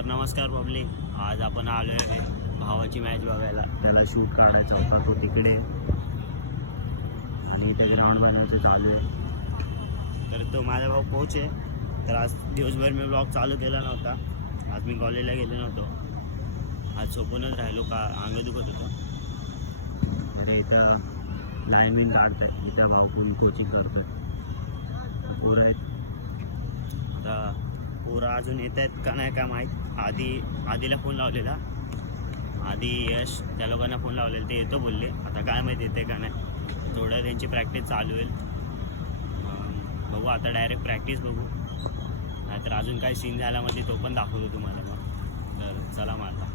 तर नमस्कार पब्लिक, आज आपण आलो आहे भावाची मॅच बघायला. त्याला शूट काढायचा होता, तो तिकडे आणि इथे ग्राउंड बनवायचं चालू आहे. तर तो माझा भाऊ कोच आहे. तर आज दिवसभर मी ब्लॉग चालू केला नव्हता. आज मी कॉलेजला गेलो नव्हतो. आज झोपूनच राहिलो, का अंग दुखत होतं. म्हणजे इथं लाईनमेन काढत आहे, इथं भाऊ कोणी कोचिंग करतो आहे. पोरं आहेत आता, पोरं अजून येत आहेत का नाही का माहीत. आधीला फोन लावलेला, आधी यश त्या लोकांना फोन लावलेला, ते येतो बोलले. आता काय माहीत येते का नाही. थोडं त्यांची प्रॅक्टिस चालू होईल. बघू आता, डायरेक्ट प्रॅक्टिस बघू, नाहीतर अजून काही सीन झाल्यामध्ये तो पण दाखवतो तुम्हाला. मग तर चला मग आता.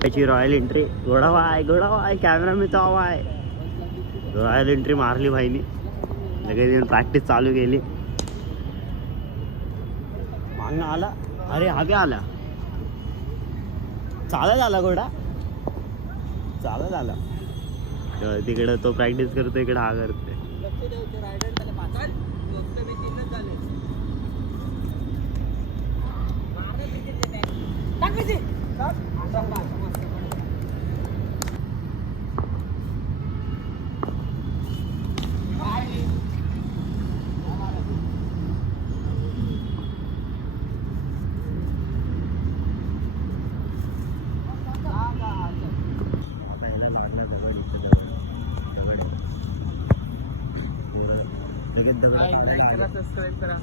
त्याची रॉयल एंट्री, घोडावाय कॅमेरा मी तो हवा आहे. रॉयल एंट्री मारली भाईनी, लगेच येऊन प्रॅक्टिस चालू केली. मागणं आला, अरे हा बी आला. चालत आला घोडा, चालत आला. तिकडं तो प्रॅक्टिस करतो, इकडे हा करतोय. सबस्क्राइब करा.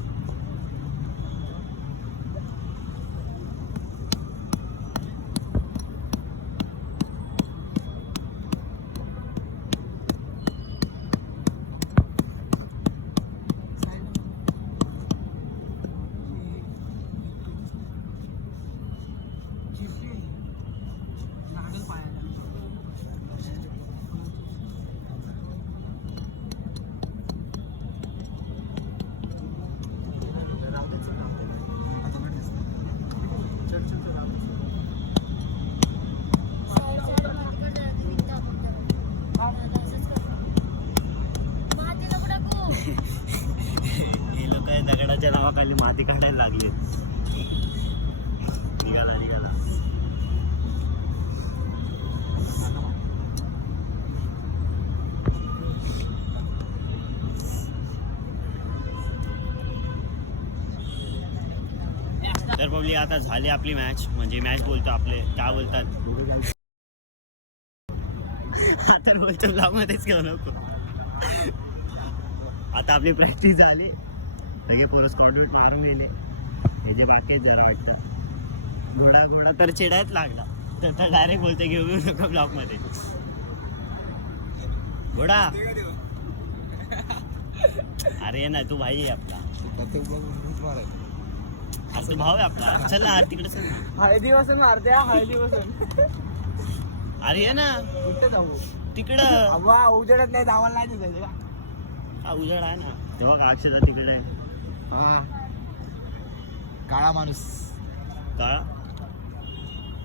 हे लोक दगडाच्या नावाखाली माती काढायला लागले. निघाला. तर पब्लिक आता झाली आपली मॅच. म्हणजे मॅच बोलतो आपले काय बोलतात आता, बोलतो ब्लॉग मध्येच घेऊ नको. आता आपली प्रॅक्टिस झाली, सगळे पोरं स्कॉट मारून गेले. हे जे बाकी जरा वाटतं घोडा तर चिडायच लागला. तर डायरेक्ट बोलते घेऊ नका ब्लॉग मध्ये. घोडा अरे ना, तू भाई आहे आपला, तू भाव आहे आपला. चल ना तिकडे, चल हळदी बसून मारते, हळदी बसून. अरे ये ना कुठे जाऊ तिकडं. उजेडत नाही, धावायला नाही दिसायचं. हा उजड आहे ना, तेव्हा का अक्षता तिकडे आहे. काळा माणूस काळा.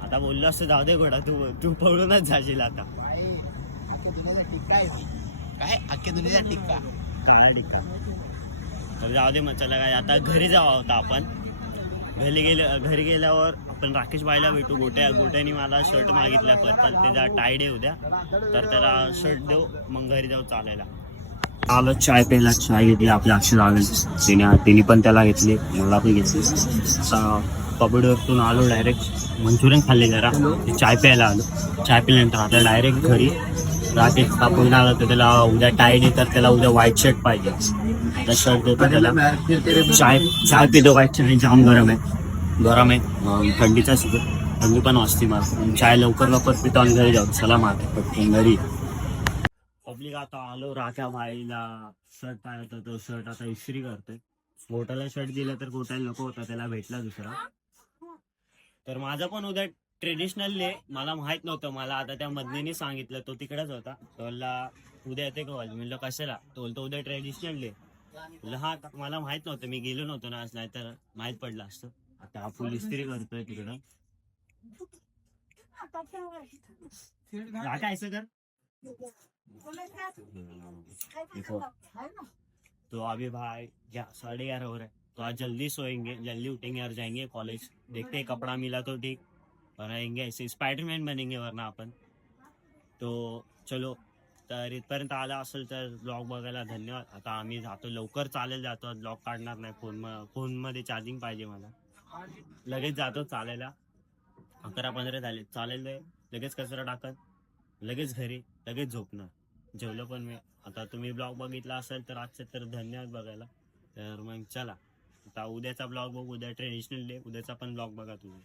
आता बोललो असतं जाऊ दे घोडा, तू पळूनच जाशील आता. अख्ख्या दुनियाचा टिक्का आहे. काय अख्ख्या दुनियाचा टिक्का, काळा टिक्का. तर जाऊ दे मग, चला काय आता घरी जावं होतं आपण. घरी गेल्यावर आपण राकेश बाईला भेटू. गोट्याने मला शर्ट मागितला पर्पल, त्याचा टायडे उद्या, तर त्याला शर्ट देऊ, मग घरी जाऊ चालायला. आलो चाय प्यायला, चाय घेतली आपल्या अक्षर तिने पण त्याला घेतली, मला पण घेतली. पबडवरतून आलो, डायरेक्ट मंचुरियन खाल्ले, जरा चाय प्यायला आलो. चाय पिल्यानंतर आता डायरेक्ट घरी. राकेश कापून आला तर त्याला उद्या टाय तर त्याला उद्या व्हाईट शर्ट पाहिजे. आता शर्ट देतो त्याला. चाय पितो, व्हाईट शर्ट जाम गरम आहे. थंडीचा सीझन, थंडी पण वाजते मला. चाय लवकर पितो आणि घरी जाऊ. चला मारतो घरी. पब्लिक आता आलो राख्या भाईला. शर्ट पाहिजे होता, तो शर्ट आता इस्त्री करतोय. गोट्याला शर्ट दिला तर गोट्याला नको होता, त्याला भेटला दुसरा. तर माझा पण उद्या ट्रेडिशनल डे, मला माहित नव्हतं. मला आता त्या मधनीने सांगितलं, तो तिकडेच होता. तो बोलला उद्या येते का मी म्हणलं कशाला. तो बोलतो उद्या ट्रेडिशनल डे. हा मला माहित नव्हतं, मी गेलो नव्हतो ना आज, नाही तर माहित पडलं असतं. आता हा फुल इस्त्री करतोय तिकडं. राका ऐसा कर देखो तो अभी भाई 11:30 हो रहा है, तो आज जल्दी सोएंगे, जल्दी उठेंगे और जाएंगे कॉलेज। देखते हैं कपडा मिला तो ठीक, बनाएंगे ऐसे स्पायडरमॅन बनेंगे वरना आपण. तो चलो, तर इथपर्यंत आला असेल तर ब्लॉग बघायला धन्यवाद. आता आम्ही जातो, लवकर चालेल जातो, ब्लॉग काढणार नाही. फोनमध्ये चार्जिंग पाहिजे मला. लगेच जातो चालायला. 11-15 झाले, चालेल लगेच कचरा टाकत, लगेच घरी, लगेच झोपणार. जेवलं पण मी. आता तुम्ही ब्लॉग बघितला असेल तर आजचं तर धन्यवाद बघायला. तर मग चला, आता उद्याचा ब्लॉग बघू. उद्या ट्रेडिशनल डे, उद्याचा पण ब्लॉग बघा तुम्ही.